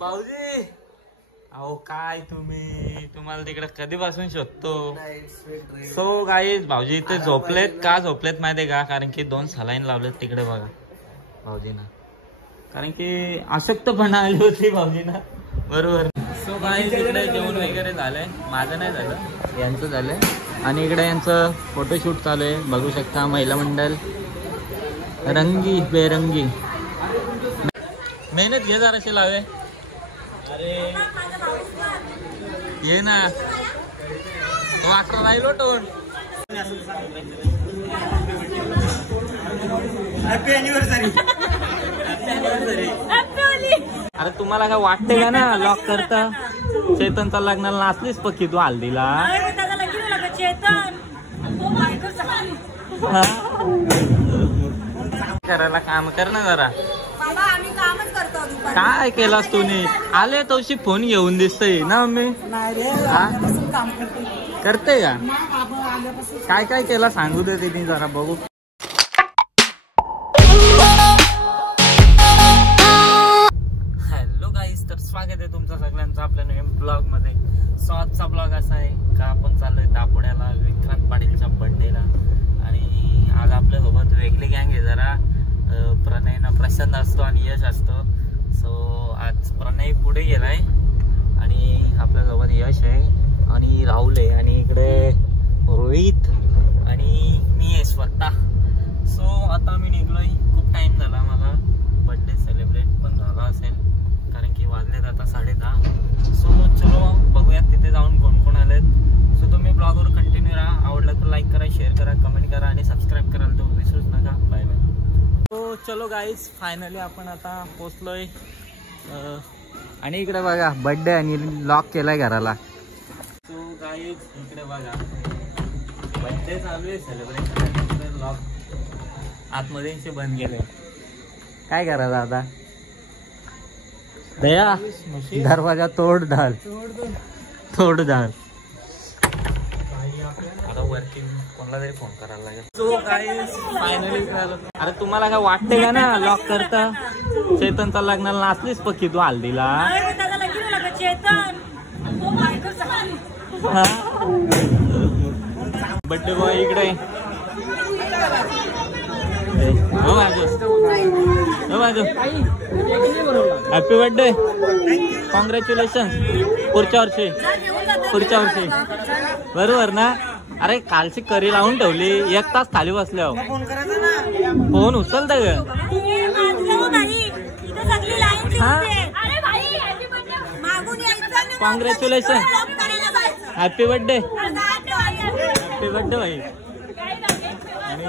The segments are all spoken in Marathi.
भाऊजी अहो काय तुम्हाला तिकडे कधीपासून शोधतो. सो गाईज भाऊजी इथे झोपलेत. का झोपलेत माहितीये का? कारण की 2 सलाईन लावलेत तिकडे बघा भाऊजींना. कारण की अशक्तपणा आली होती भाऊजींना. बरोबर. सो गाईज इकडे जेवण वगैरे झालंय. माझं नाही झालं, यांचं झालंय. आणि इकडे यांचं फोटोशूट चालू आहे. बघू शकता महिला मंडळ रंगी बेरंगी. मेहनत घे जराशी लावे. अरे ये ना तो 18 राहिलो टोन. Happy anniversary. अरे तुम्हाला काय वाटते का ना लॉक करता? चेतनचा लग्नाला नाचलीच पक्की तू हल्दीला. करायला काम कर ना जरा. काय केलास तुम्ही? आले तवशी फोन घेऊन दिसतय ना मम्मी. करते का? काय काय केला सांगू दे तिने जरा बघू. हॅलो गाईस, तर स्वागत आहे तुमचं सगळ्यांचं आपल्या नवीन ब्लॉग मध्ये. सो आजचा ब्लॉग असा आहे का आपण चाललोय दापोड्याला विक्रांत पाटीलच्या बर्थडेला. आणि आज आपल्या सोबत वेगळी गँग आहे जरा. प्रणय ना प्रशांत असतो आणि यश असतो. सो आज प्रणय पुढे गेलाय आणि आपल्यासोबत यश आहे आणि राहुल आहे आणि इकडे रोहित आणि मी आहे स्वतः. सो आता मी निघलोय. खूप टाइम झाला मला बर्थडे सेलिब्रेट पण झाला असेल कारण की वाजलेत आता 10:30. सो चलो बघूयात तिथे जाऊन कोण कोण आलेत. सो तुम्ही ब्लॉगवर कंटिन्यू राहा. आवडलं तर लाईक करा, शेअर करा, कमेंट करा आणि सबस्क्राईब करायला तो विसरूच नका. Bye bye. तो चलो गाईज फायनली आपण आता पोचलोय. आणि इकडे बघा बर्थडे आणि लॉक केलाय घराला. सो गाईज इकडे बघा बर्थडे चालू आहे सेलिब्रेशन. लॉक आतमध्ये बंद केलंय. काय करायचं आता? दया दरवाजा तोड डाल. आता वर्किंग कोणाला तरी फोन करायला लागेल. सो गाईज फायनली झालं. अरे तुम्हाला काय वाटते का ना लॉक करता? चेतनचा लग्नाला नाचलीच पक्की तू हल्दीला. बर्थडे बॉय इकडे. Happy birthday. कॉंग्रॅच्युलेशन. पुढच्या वर्षी बरोबर ना? अरे कालची करी लावून ठेवली. 1 तास खाली बसल्यावर फोन उचलत ग. Congratulation. Happy birthday. Happy birthday भाई. आणि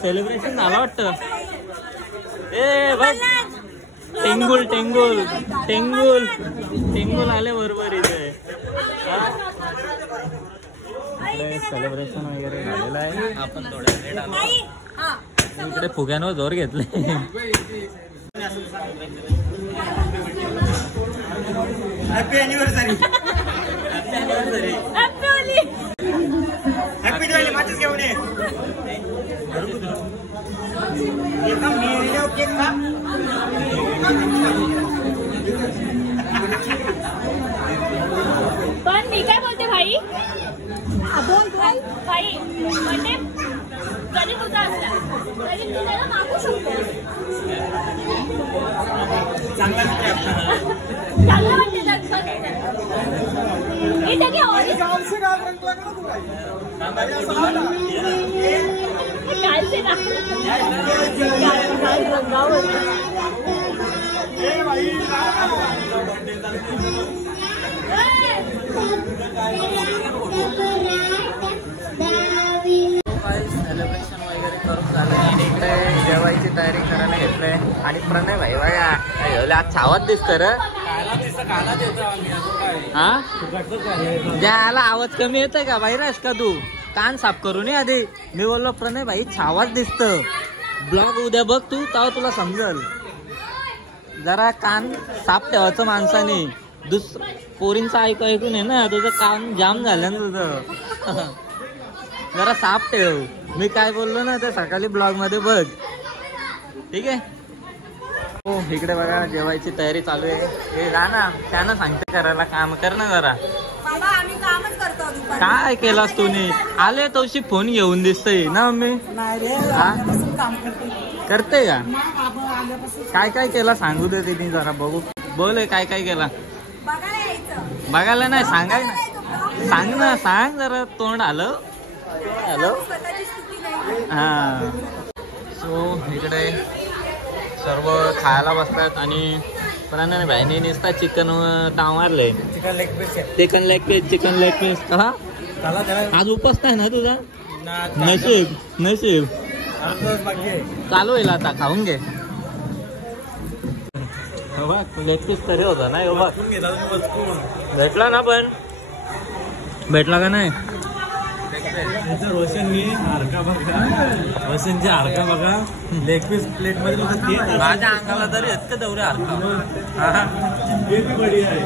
सेलिब्रेशन झालं वाटतं. ए बघ टेंगुल टेंगुल टेंगुल टेंगुल आले बरोबर इथे. सेलिब्रेशन वगैरे झालेलं आहे. आपण थोड्या लेट आलो. इकडे फुग्यांवर जोर घेतले. Happy anniversary. Happy anniversary. Happy Diwali. माझीच घेऊन ये. पण मी काय बोलते भाई? भाई म्हणजे कधी तुझा असला तरी तू त्याला मागू शकतो. चांगला वाटते सेलिब्रेशन वगैरे करून झालं आणि इकडे जेवायची तयारी करायला घेतलंय. आणि प्रणय भाई बघा आज छावत दिसत र. हा ज्याला आवाज कमी येतोय का? बाहेर आहेस का तू? कान साफ करून ये आधी. मी बोललो प्रणय भाई छावाच दिसत. ब्लॉग उद्या बघ तू तेव्हा तुला समजल. जरा कान साफ ठेवायचं माणसाने. पोरींचं ऐकून आहे ना तुझं कान जाम झालं ना तुझं. जरा साफ ठेव. मी काय बोललो ना ते सकाळी ब्लॉग मध्ये बघ. ठीक आहे. हो इकडे बघा जेवायची तयारी चालू आहे. हे जा ना, त्यानं सांगते करायला काम कर ना जरा. बाबा आम्ही कामच करतो. काय केलास तुम्ही? आले तवशी फोन घेऊन दिसतय ना मम्मी. काम करते का? काय काय केला सांगू दे तिने जरा बघू. बोल काय काय केला बघायला. नाही सांगाय ना, सांग ना, सांग जरा. तोंड आलं हॅलो. हा सो इकडे सर्व खायला बसतात आणि प्राण्या भाईने नुसता चिकन ताव मारले. चिकन लेग पीस का आज उपस्थित आहे ना तुझा? नशीब चालू होईल आता. खाऊन घे. लेग पीस तरी होता ना. भेटला ना, पण भेटला का नाही? रोशनची हाडका बघा. लेग पीस प्लेट मध्ये माझ्या अंगाला तरी इतकं तेवढे हाडका बढिया आहे.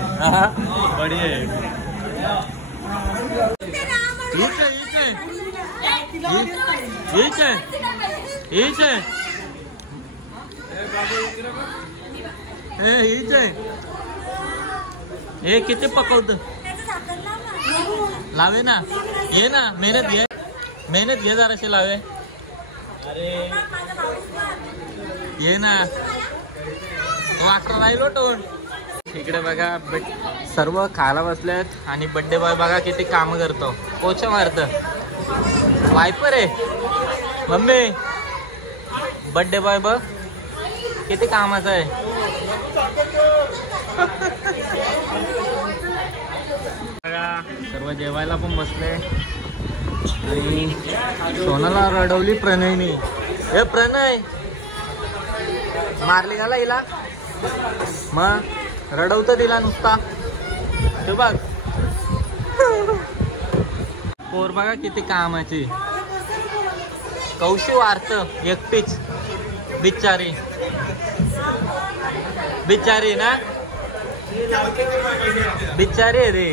हे किती पकवत लावे ना. ये ना, मेहनत घे जराशी लावे. ये ना, तो अकरा राहिलो टोन. इकडे बघा सर्व खायला बसलेत आणि बड्डे बॉय बघा किती काम करतो. पोछा मारत. वायपर आहे मम्मी. बड्डे बॉय बघ किती कामाचं आहे. सर्व जेवायला पण बसले आणि सोनाला रडवली प्रणयनी. हे प्रणय मारली गाला हिला, मग रडवत दिला नुसता. ते बघ पोर बघा किती कामाची. कौशी वारत एकटीच बिचारी ना, बिचारी रे.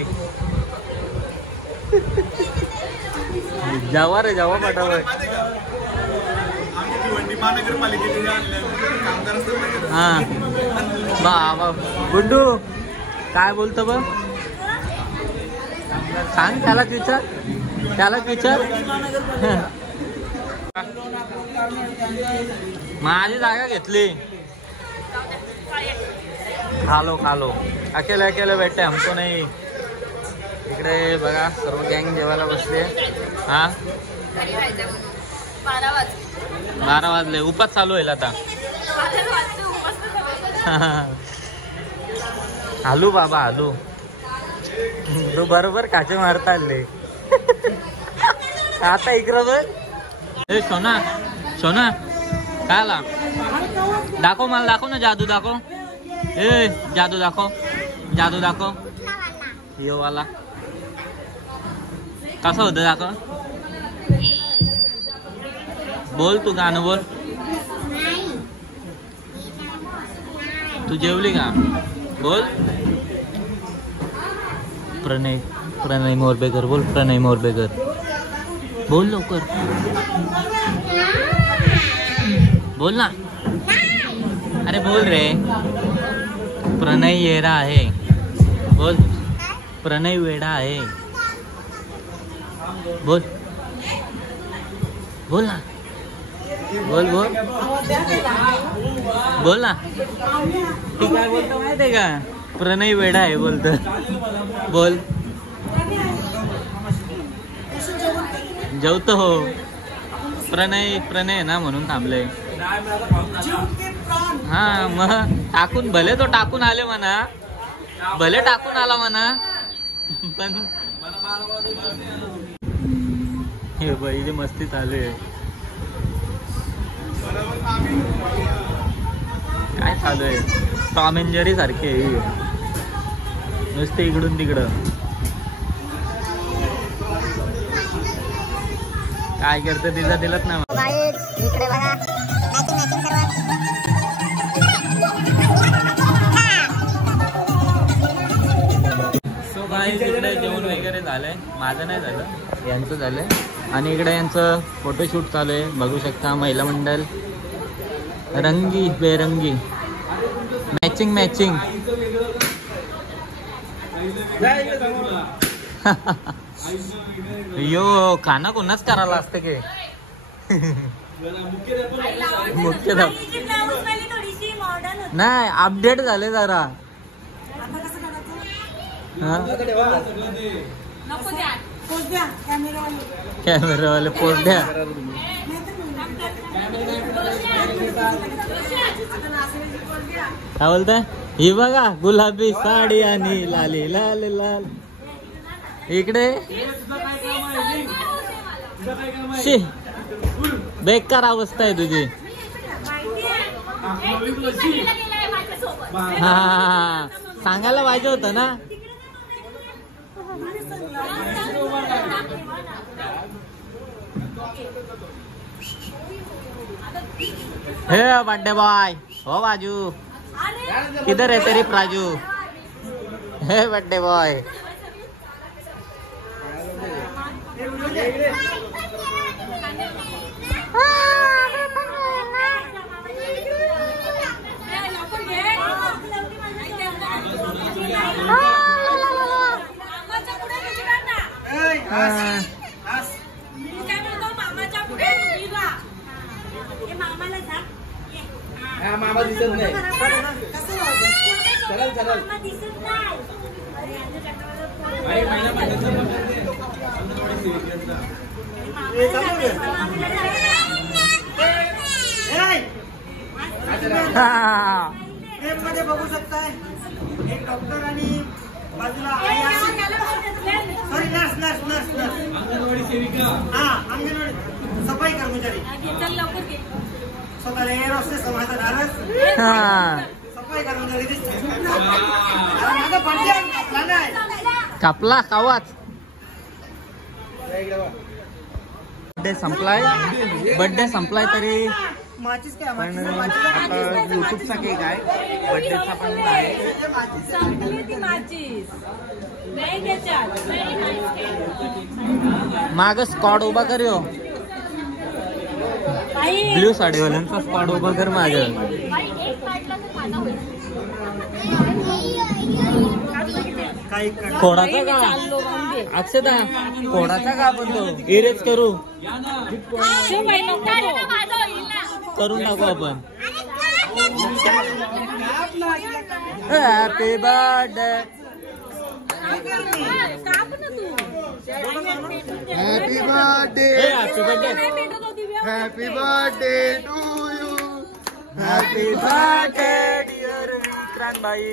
जावा रे जावा पटापट. हा बाबा गुड्डू काय बोलतो बघ. सांग त्यालाच विचार. माझी जागा घेतली. खालो अकेले बैठे हमको नाही. इकडे बघा सर्व गँग जेवायला बसले. हा 12 वाजले. उपास चालू होईल आता. हालू बाबा हालू. तू बरोबर काचे मारता आले. आता इकडं बघ. ए सोना काय आला? दाखव मला, दाखव ना जादू दाखव. ए जादू दाखव. यो वाला कसं होतं दाखव. बोल तू गाणं बोल. तू जेवली का? बोल. प्रणय मोरबेकर बोल. प्रणय मोरबेकर बोल लवकर. बोल ना. अरे बोल रे. प्रणय येरा आहे. बोल. प्रणय वेडा आहे. बोल ना. बोल ना. ती काय बोलतो माहिती आहे का? प्रणय वेडा आहे बोलत. बोल. जेवतो हो. प्रणय ना म्हणून थांबले. हा मग टाकून भले तो टाकून आले म्हणा. भले टाकून आला म्हणा. पण हे बाई मस्ती चालू आहे. काय चालू आहे? टॉम अँड जेरी सारखे नुसते इकडून तिकडं. काय करते तिचा दिलत ना. इकडे बघा सो गाईस इकडे जेवण वगैरे झालंय. माझं नाही झालं, यांचं झालंय. आणि इकडे यांचं फोटोशूट चालू आहे. बघू शकता महिला मंडळ रंगी बेरंगी. Matching matching. यो खाना कोणाच करायला असतं की मुख्य नाही अपडेट झाले जरा. कॅमेरावाले पोस्ट द्या. काय बोलताय? ही बघा गुलाबी साडी आणि लाली लाल लाल. इकडे शी बेकार अवस्था आहे तुझी. हा सांगायला पाहिजे होतं ना. हे बर्थडे बॉय हो बाजू किधर है तेरी प्राजू. हे बर्थडे बॉय. मामा दिसत नाही. मध्ये बघू शकताय एक डॉक्टर आणि बाजूला sorry nurse nurse nurse nurse anganwadi सेविका. हा अंगणवाडी सफाई कर्मचारी स्वतःला एअर हॉस्टेस समाजात आलंच. सफाई कर्मचारी माझा कापला कावाच. बर्थडे संपलाय तरी माचीस काय पण आता युट्यूबचा केक आहे. बर्थडेचा पण आहे. माग स्क्वॉड उभा कर. यो ब्ल्यू साडीवाल्यांचा स्क्वॉड उभा कर माग. कोणाचा का अक्षता कोणाचा का आपण तो इरेज करून टाकू आपण. Happy birthday happy birthday happy birthday happy birthday to you. Happy birthday dear Vikrant भाई.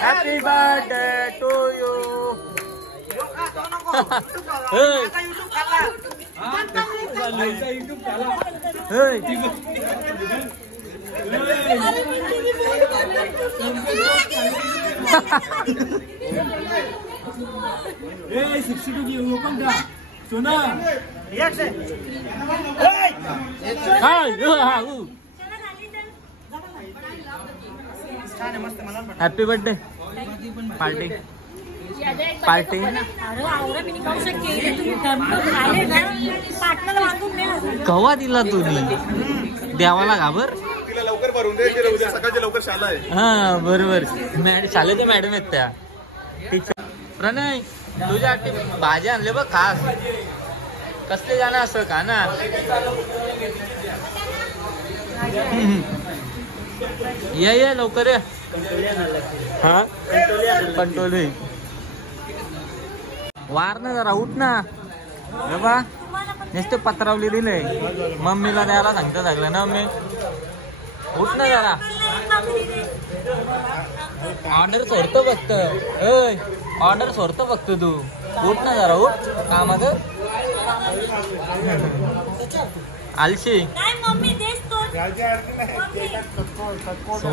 Happy birthday to you. Happy birthday party party. कवा दिला तुम्ही देवाला घाबर. तिला लवकर भरून दे. उद्या सकाळची लवकर शाळा आहे. हा बरोबर. शाळेच्या मॅडम आहेत त्या टीचर. प्रणय तुझ्या भाजी आणले बघ खास. कसले जाणं असं का ना. ये लवकर ये. हा कंटोली वार ना जरा उठ ना. बा नुसते पत्रावली दिले. मम्मीला द्यायला सांगता सगळं ना. मम्मी उठ ना जरा. ऑर्डर सोडतो फक्त. ऑर्डर सोडतो फक्त तू. उठ ना जरा उठ. कामाग आलशी. सो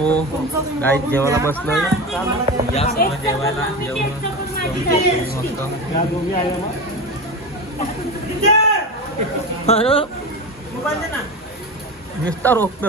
गाईस जेवायला बसलोय. या समोर जेवायला जेवण नुसता रोखत.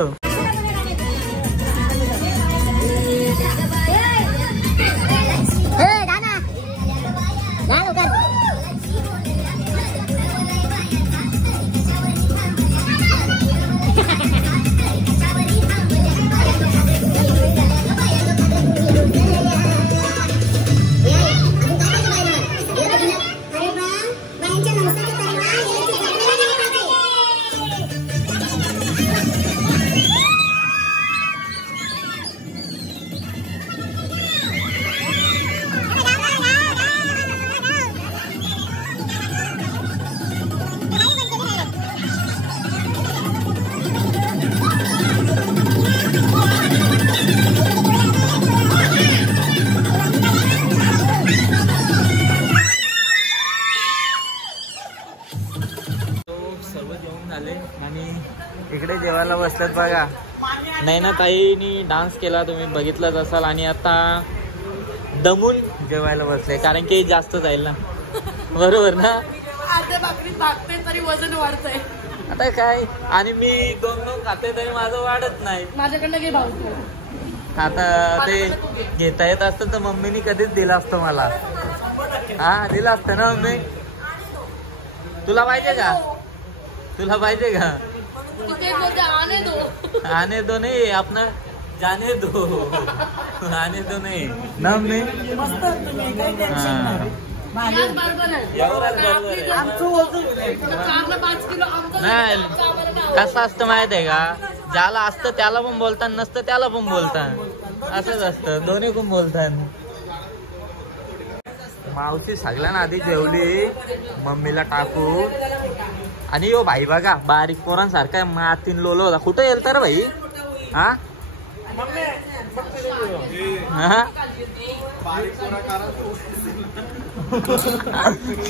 बसल्यात बघा. नैना ताईनी डान्स केला तुम्ही बघितलंच असाल. आणि आता दमून जेवायला बसले कारण की जास्त जाईल ना. बरोबर ना. अर्ध्या भाकरीत भागते तरी वजन वाढतंय. आता काय. आणि मी 2-2 खाते तरी माझं वाढत नाही. माझ्याकडनं घे भाऊ. आता ते घेता येत असतं तर मम्मीनी कधीच दिलं असतं मला. हा दिलं असतं ना मम्मी. तुला पाहिजे का. तुला पाहिजे का. आने दो नहीं अपना जाने दो. आने दो नहीं ना मम्मी. नाही कसं असतं माहित आहे का. ज्याला असतं त्याला पण बोलतात नसतं त्याला पण बोलतात. असंच असतं दोन्ही पण बोलतात. मावशी सगळ्यांना आधी जेवली मम्मीला टाकू. आणि यो भाई बघा बारीक पोरांसारखा मातीन लोलो होता. कुठं येईल तर भाई. हा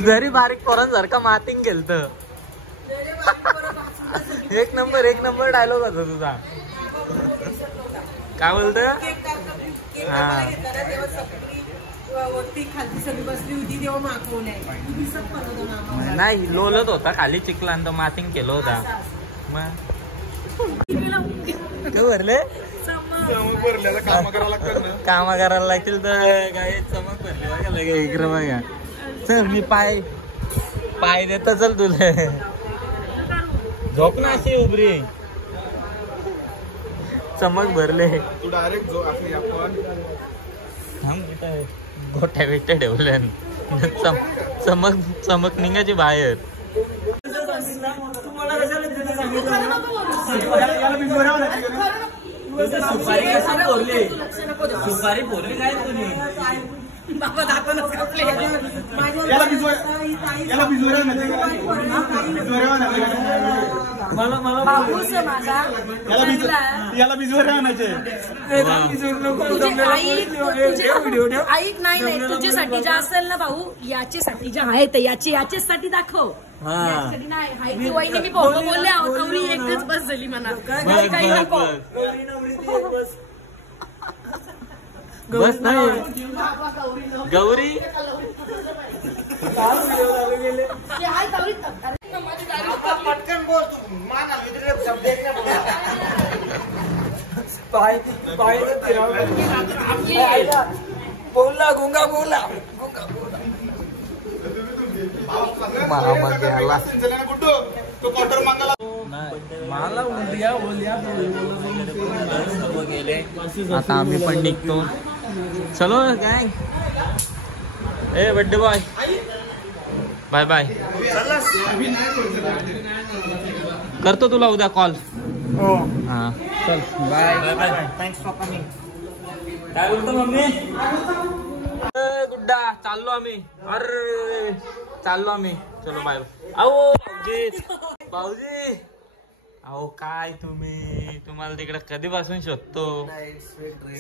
जरी बारीक पोरांसारखा मातीन गेलत. एक नंबर डायलॉग होता तुझा. काय बोलत. हा नाही लोलत होता खाली चिखला तर मातीन केलं होता. मग भरले काम करायला लागतील तर काय चमक भरली. इकडं बघा चल मी पाय देत चल तुला. झोप ना अशी उभरी. चमक भरले. तू डायरेक्ट जो असली आपण गोट्या बिट्या ठेवल्या. चमक निघायची बाहेर. सुपारी फोडली काय तुम्ही. बाबा दाखवूनच कापले. याला भिजवर आणायचे. ऐक नाही तुझ्यासाठी ज्या असेल ना भाऊ याच्यासाठी ज्या आहेत याच्यासाठी दाखव. वहिनी मी बोलले आहोत गौरी एकच बस झाली म्हणा. काही नको बस नाही गौरी. पटकन बोल तू मान शब्द बोलला गुंगा बोलला. मला गेले. आता आम्ही पण निघतो. चलो काय. ए बर्थडे बॉय बाय बाय. करतो तुला उद्या कॉल. हा चल bye bye. Thanks for coming. काय बोलतो मम्मी. गुड्डा चाललो आम्ही. अरे चाललो आम्ही. चलो बाय. अहो भाऊजी अहो काय तुम्हाला तिकडे कधीपासून शोधतो.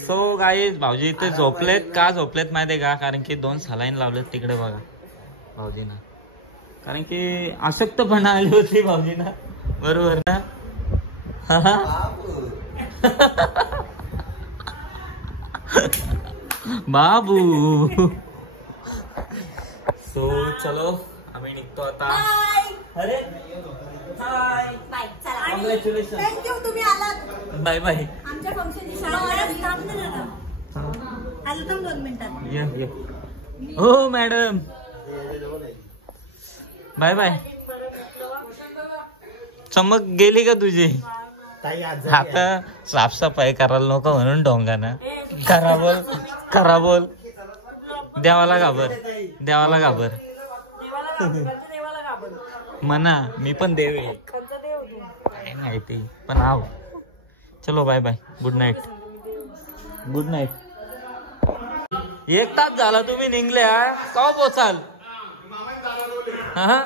सो गाईज भाऊजी इथे झोपलेत. का झोपलेत माहितीये का. कारण की 2 सलाईन लावलेत तिकडे बघा भाऊजीना. कारण की अशक्तपणा आली होती भाऊजीना. बरोबर ना. बाबू. सो चलो आम्ही निघतो आता. अरे हाय बाय. कॉंग्रॅच्युलेशन. थँक्यू तुम्ही आलात. Bye bye. आमच्या फंक्शनची वेलकम 2 मिनिटात. हो मॅडम बाय बाय. चमक गेली का तुझी. आता साफसफाई करायला नको म्हणून ढोंगाना. खरा बोल. देवाला घाबर म्हणा. मी पण देव आहे काय माहिती पण आहो. चलो बाय बाय. Good night. 1 तास झाला तुम्ही निघल्या. का पोचाल. हा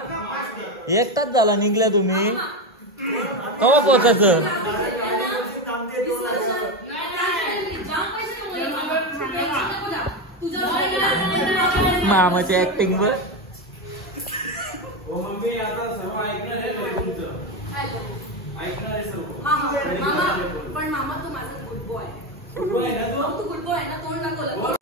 1 तास झाला निघल्या तुम्ही. कवा पोचायचं. मामाची ऍक्टिंग वर.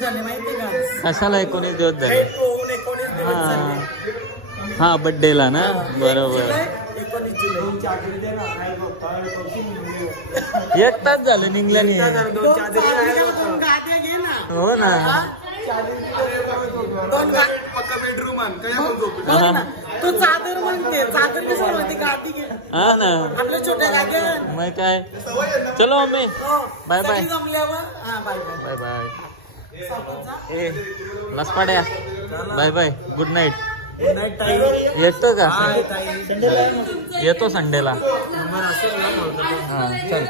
झाले माहिती का? कशाला 19 दिवस झाले? 19 दिवस झाले. हा बर्थडेला ना, बरोबर. 19 जुलै. 1 तास झालं निघल्याने. दोन गाद्या घे ना. हो ना. पक्का बेडरूम आण काय आपण झोपू. बघ ना, तू चादर म्हणते, चादर कसं म्हणते, गादी घे. हा ना, आपल्या छोट्या गाद्या. मग काय. चलो मम्मी, बाय बाय. सगळी जमल्यावर हा बाय बाय. Bye bye. ए लसपाड्या, bye bye, good night. Good night ताई. येतो का? हाय ताई. येतो संडेला. नंबर असेल ना. हा चल.